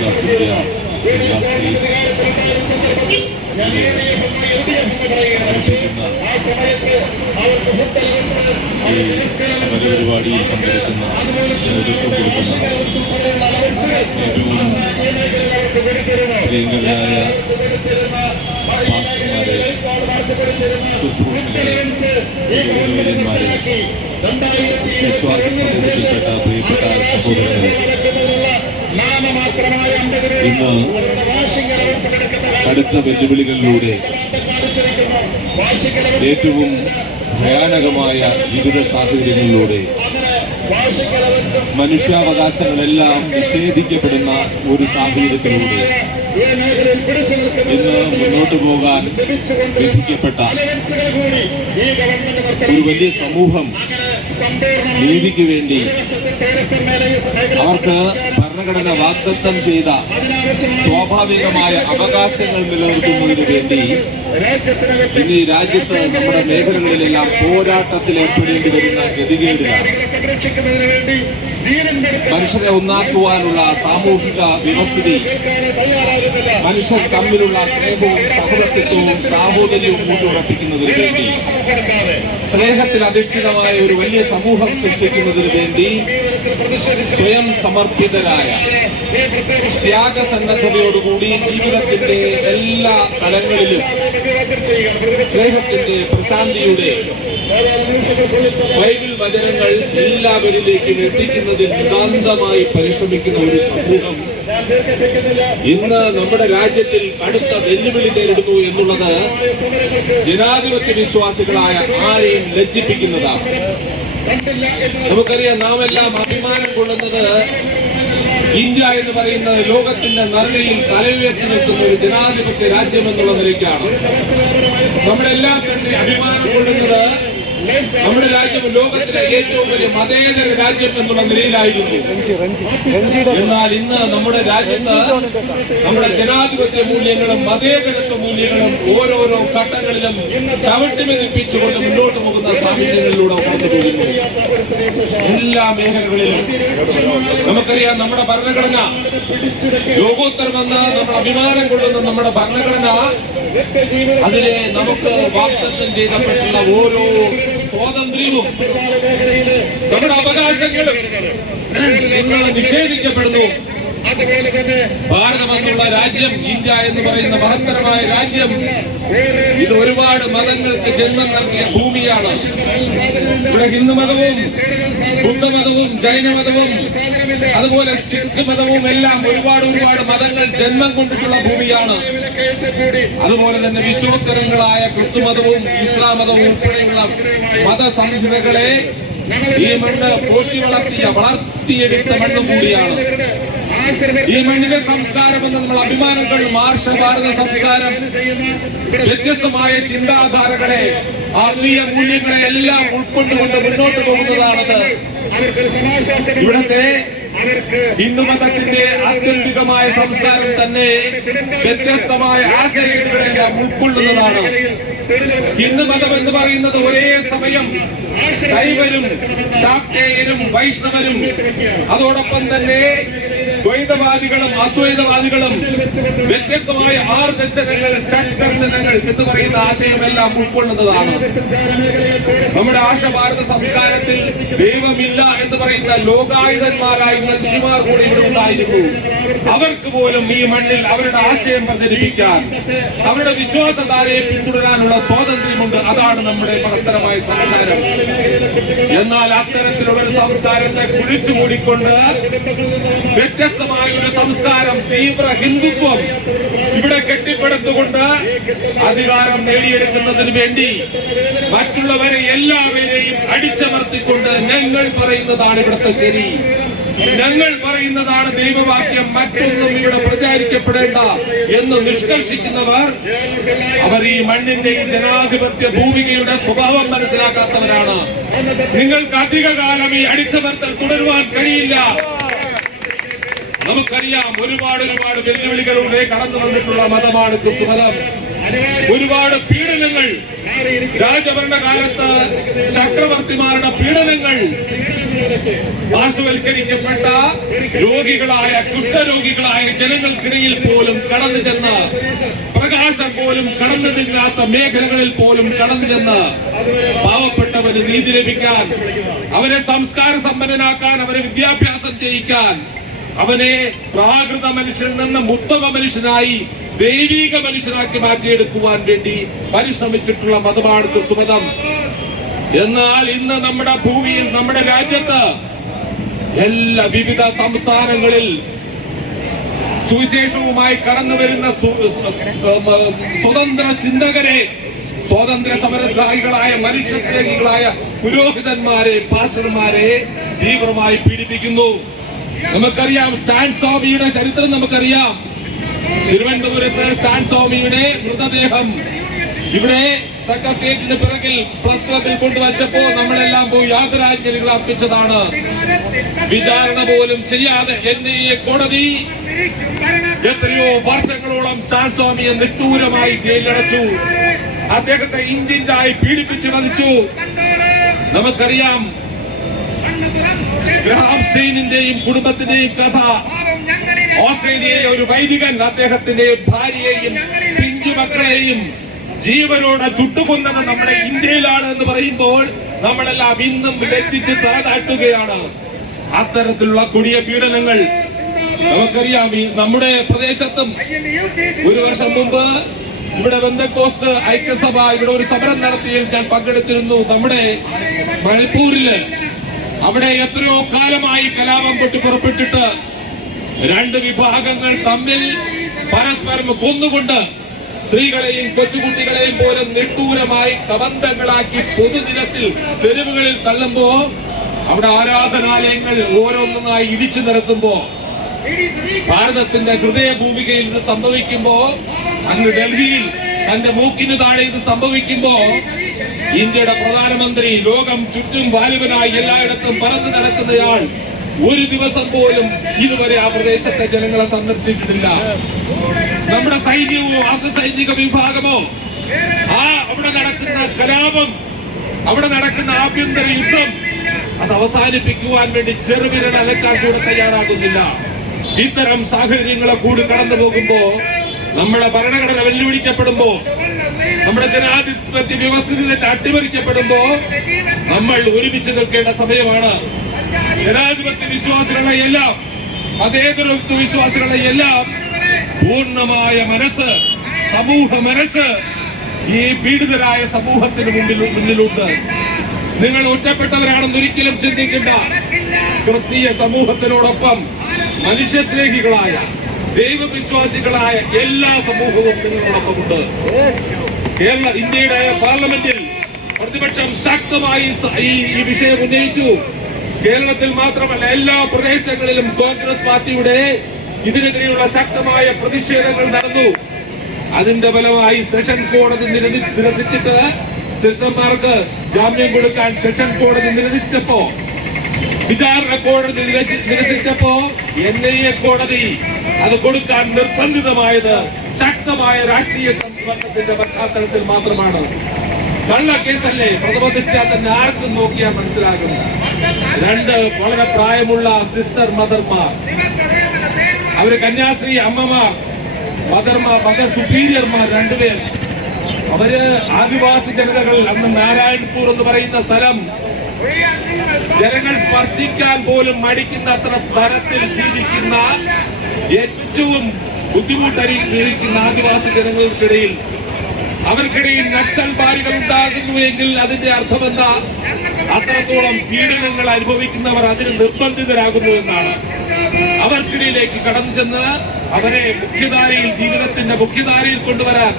Of India, Kerala State, സംഘടിപ്പിക്കുന്ന ഈ സമരപരിപാടിയിൽ പങ്കെടുക്കുന്ന നേതൃത്വം കൊടുക്കുന്ന. ഏറ്റവും പ്രിയങ്കരായ പാസ്റ്റർമാരെ ശുശ്രൂഷകരെ വിശ്വാസ സമൂഹത്തിൽപ്പെട്ട പ്രിയപ്പെട്ട സഹോദരങ്ങളെ ഇന്ന് കടുത്ത വെല്ലുവിളികളിലൂടെ ഏറ്റവും ഭയാനകമായ ജീവിത സാഹചര്യങ്ങളിലൂടെ മനുഷ്യാവകാശങ്ങളെല്ലാം നിഷേധിക്കപ്പെടുന്ന ഒരു സാഹചര്യത്തിലൂടെ ഇന്ന് മുന്നോട്ട് പോകാൻ വിധിക്കപ്പെട്ട ഒരു വലിയ സമൂഹം നീതിക്ക് വേണ്ടി അവർക്ക് ഭരണഘടന വാഗ്ദത്തം ചെയ്ത സ്വാഭാവികമായ അവകാശങ്ങൾ നിലനിർത്തുന്നതിന് വേണ്ടി ഇനി രാജ്യത്ത് നമ്മുടെ മേഖലകളിലെല്ലാം പോരാട്ടത്തിൽ ഏർപ്പെടേണ്ടി വരുന്ന ഗതികേടിലാണ്. മനുഷ്യരെ ഒന്നാക്കുവാനുള്ള സാമൂഹിക വ്യവസ്ഥിതി മനുഷ്യർ തമ്മിലുള്ള സ്നേഹവും സഹവർത്തിത്വവും സാഹോദര്യവും ഊട്ടുറപ്പിക്കുന്നതിന് വേണ്ടി. സ്നേഹത്തിൽ അധിഷ്ഠിതമായ ഒരു വലിയ സമൂഹം സൃഷ്ടിക്കുന്നതിന് വേണ്ടി സ്വയം സമർപ്പിതരായ ത്യാഗസന്നദ്ധതയോടുകൂടി ജീവിതത്തിന്റെ എല്ലാ തലങ്ങളിലും സ്നേഹത്തിന്റെ പ്രശാന്തിയുടെ ബൈബിൾ വചനങ്ങൾ എല്ലാവരിലേക്കും എത്തിക്കുന്നതിൽ നിതാന്തമായി പരിശ്രമിക്കുന്ന ഒരു സമൂഹം ഇന്ന് നമ്മുടെ രാജ്യത്തിൽ കടുത്ത വെല്ലുവിളി നേരിടുന്നു എന്നുള്ളത് ജനാധിപത്യ വിശ്വാസികളായ ആരെയും ലജ്ജിപ്പിക്കുന്നതാണ്. നമുക്കറിയാം നാം എല്ലാം അഭിമാനം കൊള്ളുന്നത് ഇന്ത്യ എന്ന് പറയുന്ന ലോകത്തിന്റെ നറുകയിൽ തലയുയർത്തി നിൽക്കുന്ന ഒരു ജനാധിപത്യ രാജ്യം എന്നുള്ള നിലയ്ക്കാണ്. നമ്മളെല്ലാം തന്നെ അഭിമാനം കൊള്ളുന്നത് നമ്മുടെ രാജ്യം ലോകത്തിലെ ഏറ്റവും വലിയ മതേതര രാജ്യം എന്നുള്ള നിലയിലായിരുന്നു. എന്നാൽ ഇന്ന് നമ്മുടെ രാജ്യത്ത് നമ്മുടെ ജനാധിപത്യ മൂല്യങ്ങളും മതേതരത്വ മൂല്യങ്ങളും ഓരോരോ ഘട്ടങ്ങളിലും ചവിട്ടി മെതിപ്പിച്ചുകൊണ്ട് മുന്നോട്ട് പോകുന്ന സാഹചര്യങ്ങളിലൂടെ കടന്നു പോകുന്നു. എല്ലാ മേഖലകളിലും. നമുക്കറിയാം നമ്മുടെ ഭരണഘടന. ലോകോത്തരമെന്ന് നമ്മൾ അഭിമാനം കൊള്ളുന്ന നമ്മുടെ ഭരണഘടന അതിലെ നമുക്ക് വാഗ്ദത്തം ചെയ്തപ്പെട്ടുള്ള ഓരോ സ്വാതന്ത്ര്യവും നമ്മുടെ അവകാശങ്ങളും ഇന്ന് നിഷേധിക്കപ്പെടുന്നു. അതുപോലെ തന്നെ ഭാരതം രാജ്യം ഇന്ത്യ എന്ന് പറയുന്ന മഹത്തരമായ രാജ്യം ഇത് ഒരുപാട് മതങ്ങൾക്ക് ജന്മം നൽകിയ ഭൂമിയാണ്. ഇവിടെ ഹിന്ദുമതവും ബുദ്ധമതവും ജൈനമതവും അതുപോലെ സിഖ് മതവും എല്ലാം ഒരുപാട് ഒരുപാട് മതങ്ങൾ ജന്മം കൊണ്ടിട്ടുള്ള ഭൂമിയാണ്. അതുപോലെ തന്നെ വിശ്വോത്തരങ്ങളായ ക്രിസ്തുമതവും ഇസ്ലാം മതവും ഉൾപ്പെടെയുള്ള മതസംഹിതകളെ ഈ മണ്ണ് പോറ്റി വളർത്തിയ വളർത്തിയെടുത്ത മണ്ണും കൂടിയാണ്. ഈ മണ്ണിന്റെ സംസ്കാരം എന്ന് നമ്മൾ അഭിമാനം കൊള്ളും മാർഷ ഭാരത സംസ്കാരം വ്യത്യസ്തമായ ചിന്താധാരകളെ ആത്മീയ മൂല്യങ്ങളെ എല്ലാം ഉൾക്കൊണ്ടുകൊണ്ട് മുന്നോട്ട് പോകുന്നതാണത്. ഇവിടത്തെ ഹിന്ദുമതത്തിന്റെ ആത്യന്തികമായ സംസ്കാരം തന്നെ വ്യത്യസ്തമായ ആശയങ്ങളെല്ലാം ഉൾക്കൊള്ളുന്നതാണ്. ഹിന്ദു മതം എന്ന് പറയുന്നത് ഒരേ സമയം ശൈവരും ശാക്തേയരും വൈഷ്ണവരും അതോടൊപ്പം തന്നെ ദ്വൈതവാദികളും അദ്വൈതവാദികളും വ്യത്യസ്തമായ ആറ് ദർശനങ്ങൾ ഷഡ് ദർശനങ്ങൾ എന്ന് പറയുന്ന ആശയമെല്ലാം ഉൾക്കൊള്ളുന്നതാണ്. നമ്മുടെ ആശഭാരത സംസ്കാരത്തിൽ ദൈവമില്ല എന്ന് പറയുന്ന ലോകായുധന്മാരായിരുന്ന ഋഷിമാർ കൂടി ഇവിടെ ഉണ്ടായിരുന്നു. അവർക്ക് പോലും ഈ മണ്ണിൽ അവരുടെ ആശയം പ്രചരിപ്പിക്കാൻ അവരുടെ വിശ്വാസധാരയെ പിന്തുടരാനുള്ള സ്വാതന്ത്ര്യമുണ്ട്. അതാണ് നമ്മുടെ മഹത്തരമായ സംസ്കാരം എന്നാൽ അത്തരത്തിലുള്ള ഒരു സംസ്കാരത്തെ കുഴിച്ചുകൂടിക്കൊണ്ട് വ്യത്യസ്തമായ ഒരു സംസ്കാരം തീവ്ര ഹിന്ദുത്വം ഇവിടെ കെട്ടിപ്പടുത്തുകൊണ്ട് അധികാരം നേടിയെടുക്കുന്നതിന് വേണ്ടി മറ്റുള്ളവരെ എല്ലാവരെയും അടിച്ചമർത്തിക്കൊണ്ട് ഞങ്ങൾ പറയുന്നതാണ് ഇവിടുത്തെ ശരി. ഞങ്ങൾ പറയുന്നതാണ് ദൈവവാക്യം മറ്റൊന്നും ഇവിടെ പ്രചാരിക്കപ്പെടേണ്ട എന്ന് നിഷ്കർഷിക്കുന്നവർ അവർ ഈ മണ്ണിന്റെ ജനാധിപത്യ ഭൂമികയുടെ സ്വഭാവം മനസ്സിലാക്കാത്തവരാണ്. നിങ്ങൾക്ക് അധികകാലം ഈ അടിച്ചമർത്തൽ തുടരുവാൻ കഴിയില്ല. നമുക്കറിയാം ഒരുപാട് ഒരുപാട് വെല്ലുവിളികളിലൂടെ കടന്നു വന്നിട്ടുള്ള മതമാണ് ക്രിസ്തുമതം. ഒരുപാട് പീഡനങ്ങൾ. രാജഭരണകാലത്ത് ചക്രവർത്തിമാരുടെ പീഡനങ്ങൾ. പാർശ്വവൽക്കരിക്കപ്പെട്ട രോഗികളായ കുഷ്ഠരോഗികളായ ജനങ്ങൾക്കിടയിൽ പോലും കടന്നു ചെന്ന് പ്രകാശം പോലും കടന്നു മേഖലകളിൽ പോലും കടന്നു ചെന്ന് പാവപ്പെട്ടവന് നീതി ലഭിക്കാൻ അവരെ സംസ്കാര സമ്പന്നനാക്കാൻ അവരെ വിദ്യാഭ്യാസം ചെയ്യിക്കാൻ അവനെ പ്രാകൃത മനുഷ്യൻ നിന്ന് ഉത്തമ മനുഷ്യനായി ദൈവിക മനുഷ്യനാക്കി മാറ്റിയെടുക്കുവാൻ വേണ്ടി പരിശ്രമിച്ചിട്ടുള്ള മതമാണ് ക്രിസ്തുമതം എന്നാൽ ഇന്ന് നമ്മുടെ ഭൂമിയിൽ നമ്മുടെ രാജ്യത്ത് എല്ലാ വിവിധ സംസ്ഥാനങ്ങളിൽ സുവിശേഷവുമായി കടന്നു വരുന്ന സ്വതന്ത്ര ചിന്തകരെ സ്വാതന്ത്ര്യ സമരഗ്രാഹികളായ മനുഷ്യസ്നേഹികളായ പുരോഹിതന്മാരെ പാസ്റ്റർമാരെ തീവ്രമായി പീഡിപ്പിക്കുന്നു. നമുക്കറിയാം സ്റ്റാൻ സ്വാമിയുടെ ചരിത്രം നമുക്കറിയാം. തിരുവനന്തപുരത്ത് സ്റ്റാൻ സ്വാമിയുടെ മൃതദേഹം. ഇവിടെ സെക്രട്ടേറിയറ്റിന് പിറകിൽ പ്രസ് ക്ലബിൽ കൊണ്ടുവച്ചപ്പോ നമ്മളെല്ലാം പോയി യാതൊരാജ്ഞലികൾ അർപ്പിച്ചതാണ്. വിചാരണ പോലും ചെയ്യാതെ എൻ ഐ എ കോടതി എത്രയോ വർഷങ്ങളോളം സ്റ്റാർ സ്വാമിയെ നിഷ്ഠൂരമായി ജയിലടച്ചു അദ്ദേഹത്തെ ഇഞ്ചിഞ്ചായി പീഡിപ്പിച്ചു വധിച്ചു. നമുക്കറിയാം ഗ്രഹാം സ്റ്റെയിനിന്റെയും കുടുംബത്തിന്റെയും കഥ. ഓസ്ട്രേലിയയിലെ ഒരു വൈദികൻ അദ്ദേഹത്തിന്റെ ഭാര്യയെയും പിഞ്ചു മക്കളെയും ജീവനോടെ ചുട്ടുകൊന്നത് നമ്മുടെ ഇന്ത്യയിലാണ് എന്ന് പറയുമ്പോൾ നമ്മളെല്ലാം ഇന്നും ലജ്ജിച്ച് തലതാട്ടുകയാണ് അത്തരത്തിലുള്ള കൊടിയ പീഡനങ്ങൾ നമുക്കറിയാം. ഈ നമ്മുടെ പ്രദേശത്തും ഒരു വർഷം മുമ്പ് ഇവിടെ ബന്ധക്കോസ് ഐക്യസഭ ഇവിടെ ഒരു സമരം നടത്തിയിൽ ഞാൻ പങ്കെടുത്തിരുന്നു. നമ്മുടെ മണിപ്പൂരിൽ അവിടെ എത്രയോ കാലമായി കലാപം പൊട്ടി പുറപ്പെട്ടിട്ട് രണ്ട് വിഭാഗങ്ങൾ തമ്മിൽ പരസ്പരം കൊന്നുകൊണ്ട് സ്ത്രീകളെയും കൊച്ചുകുട്ടികളെയും പോലും നിഷ്ഠൂരമായി കബന്ധങ്ങളാക്കി പൊതുദിനത്തിൽ തെരുവുകളിൽ തള്ളുമ്പോ അവിടെ ആരാധനാലയങ്ങൾ ഓരോന്നായി ഇടിച്ചു നിരത്തുമ്പോ ഭാരതത്തിന്റെ ഹൃദയഭൂമികയിൽ ഇത് സംഭവിക്കുമ്പോ അന്ന് ഡൽഹിയിൽ തന്റെ മൂക്കിന് താഴെ ഇത് സംഭവിക്കുമ്പോ ഇന്ത്യയുടെ പ്രധാനമന്ത്രി ലോകം ചുറ്റും വാലിബനായി എല്ലായിടത്തും പറന്നു നടക്കുന്നയാൾ ഒരു ദിവസം പോലും ഇതുവരെ ആ പ്രദേശത്തെ ജനങ്ങളെ സന്ദർശിച്ചിട്ടില്ല. നമ്മുടെ സൈന്യമോ അർദ്ധ സൈനിക വിഭാഗമോ? ആ അവിടെ നടക്കുന്ന കലാപം അവിടെ നടക്കുന്ന ആഭ്യന്തര യുദ്ധം അത് അവസാനിപ്പിക്കുവാൻ വേണ്ടി ചെറുവിരൽ അലക്കാൻ കൂടെ തയ്യാറാകുന്നില്ല. ഇത്തരം സാഹചര്യങ്ങളെ കൂടി കടന്നു പോകുമ്പോ നമ്മുടെ ഭരണഘടന വെല്ലുവിളിക്കപ്പെടുമ്പോ നമ്മുടെ ജനാധിപത്യ വ്യവസ്ഥിതി തന്നെ അട്ടിമറിക്കപ്പെടുമ്പോ നമ്മൾ ഒരുമിച്ച് നിൽക്കേണ്ട സമയമാണ്. ജനാധിപത്യ വിശ്വാസികളെ എല്ലാം മതേതരത്വ വിശ്വാസികളെ എല്ലാം പൂർണമായ മനസ്സ് സമൂഹ മനസ്സ് ഈ പീഡിതരായ സമൂഹത്തിന് മുന്നിൽ മുന്നിലുണ്ട്. നിങ്ങൾ ഒറ്റപ്പെട്ടവരാണെന്ന് ഒരിക്കലും ചിന്തിക്കേണ്ട. ക്രിസ്തീയ സമൂഹത്തിനോടൊപ്പം മനുഷ്യസ്നേഹികളായ ദൈവവിശ്വാസികളായ എല്ലാ സമൂഹവും നിങ്ങളോടൊപ്പമുണ്ട്. കേരള ഇന്ത്യയുടെ പാർലമെന്റിൽ പ്രതിപക്ഷം ശക്തമായി ഈ വിഷയം ഉന്നയിച്ചു. കേരളത്തിൽ മാത്രമല്ല എല്ലാ പ്രദേശങ്ങളിലും കോൺഗ്രസ് പാർട്ടിയുടെ ഇതിനെതിരെയുള്ള ശക്തമായ പ്രതിഷേധങ്ങൾ നടന്നു. അതിന്റെ ഫലമായി സെഷൻ കോടതി നിരസിച്ചിട്ട് ശിഷ്യന്മാർക്ക് ജാമ്യം കൊടുക്കാൻ സെഷൻ കോടതി നിരസിച്ചപ്പോ വിചാരണ കോടതി നിരസി- നിരസിച്ചപ്പോ എൻ ഐ എ കോടതി അത് കൊടുക്കാൻ നിർബന്ധിതമായത് ശക്തമായ രാഷ്ട്രീയ സംവരണത്തിന്റെ പശ്ചാത്തലത്തിൽ മാത്രമാണ്. കള്ള കേസല്ലേ പ്രതിബന്ധിച്ചാൽ തന്നെ ആർക്കും നോക്കിയാൽ മനസ്സിലാകും. രണ്ട് വളരെ പ്രായമുള്ള സിസ്റ്റർ മദർമാർ. അവർ കന്യാശ്രീ അമ്മമാർ മദർമാർ മദർ സുപ്പീരിയർമാർ രണ്ടുപേർ. അവർ ആദിവാസി ജനതകൾ അന്ന് നാരായൺപൂർ എന്ന് പറയുന്ന സ്ഥലം ജനങ്ങൾ സ്പർശിക്കാൻ പോലും മടിക്കുന്ന അത്ര തരത്തിൽ ജീവിക്കുന്ന ഏറ്റവും ബുദ്ധിമുട്ടറിയിരിക്കുന്ന ആദിവാസി ജനങ്ങൾക്കിടയിൽ അവർക്കിടയിൽ നക്സൽ ബാരികൾ ഉണ്ടാകുന്നു എങ്കിൽ അതിന്റെ അർത്ഥം എന്താ അത്രത്തോളം പീഡനങ്ങൾ അനുഭവിക്കുന്നവർ അതിന് നിർബന്ധിതരാകുന്നു എന്നാണ്. അവർക്കിടയിലേക്ക് കടന്നു ചെന്ന് അവരെ മുഖ്യധാരയിൽ ജീവിതത്തിന്റെ മുഖ്യധാരയിൽ കൊണ്ടുവരാൻ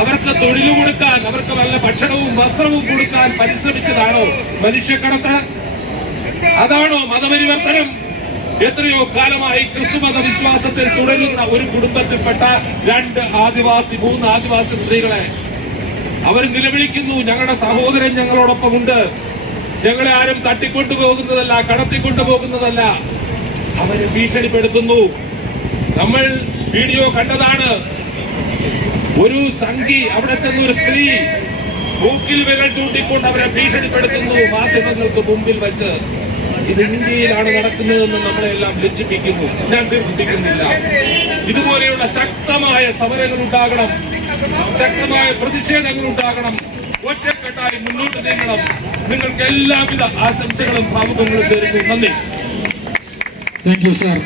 അവർക്ക് തൊഴിൽ കൊടുക്കാൻ അവർക്ക് വല്ല ഭക്ഷണവും വസ്ത്രവും കൊടുക്കാൻ പരിശ്രമിച്ചതാണോ മനുഷ്യക്കടത്ത്? അതാണോ മതപരിവർത്തനം? എത്രയോ കാലമായി ക്രിസ്തുമത വിശ്വാസത്തിൽ തുടരുന്ന ഒരു കുടുംബത്തിൽപ്പെട്ട രണ്ട് ആദിവാസി മൂന്ന് ആദിവാസി സ്ത്രീകളെ അവർ നിലവിളിക്കുന്നു. ഞങ്ങളുടെ സഹോദരൻ ഞങ്ങളോടൊപ്പമുണ്ട്. ഞങ്ങളെ ആരും തട്ടിക്കൊണ്ടുപോകുന്നതല്ല കടത്തിക്കൊണ്ടുപോകുന്നതല്ല. അവരെ ഭീഷണിപ്പെടുത്തുന്നു. നമ്മൾ വീഡിയോ കണ്ടതാണ്. ഒരു സംഘി അവിടെ ചെന്ന ഒരു സ്ത്രീ മൂക്കിൽ വിരൽ ചൂണ്ടിക്കൊണ്ട് അവരെ ഭീഷണിപ്പെടുത്തുന്നു മാധ്യമങ്ങൾക്ക് മുമ്പിൽ വെച്ച്. ഇത് ഇന്ത്യയിലാണ് നടക്കുന്നതെന്ന് നമ്മളെല്ലാം ലജ്ജിപ്പിക്കുന്നു. ഞാൻ ദീർഘിപ്പിക്കുന്നില്ല. ഇതുപോലെയുള്ള ശക്തമായ സമരങ്ങൾ ഉണ്ടാകണം. ശക്തമായ പ്രതിഷേധങ്ങൾ ഉണ്ടാകണം. ഒറ്റക്കെട്ടായി മുന്നോട്ട് നീങ്ങണം. നിങ്ങൾക്ക് എല്ലാവിധ ആശംസകളും ഭാവുകങ്ങളും തരുന്നു. നന്ദി. Thank you sir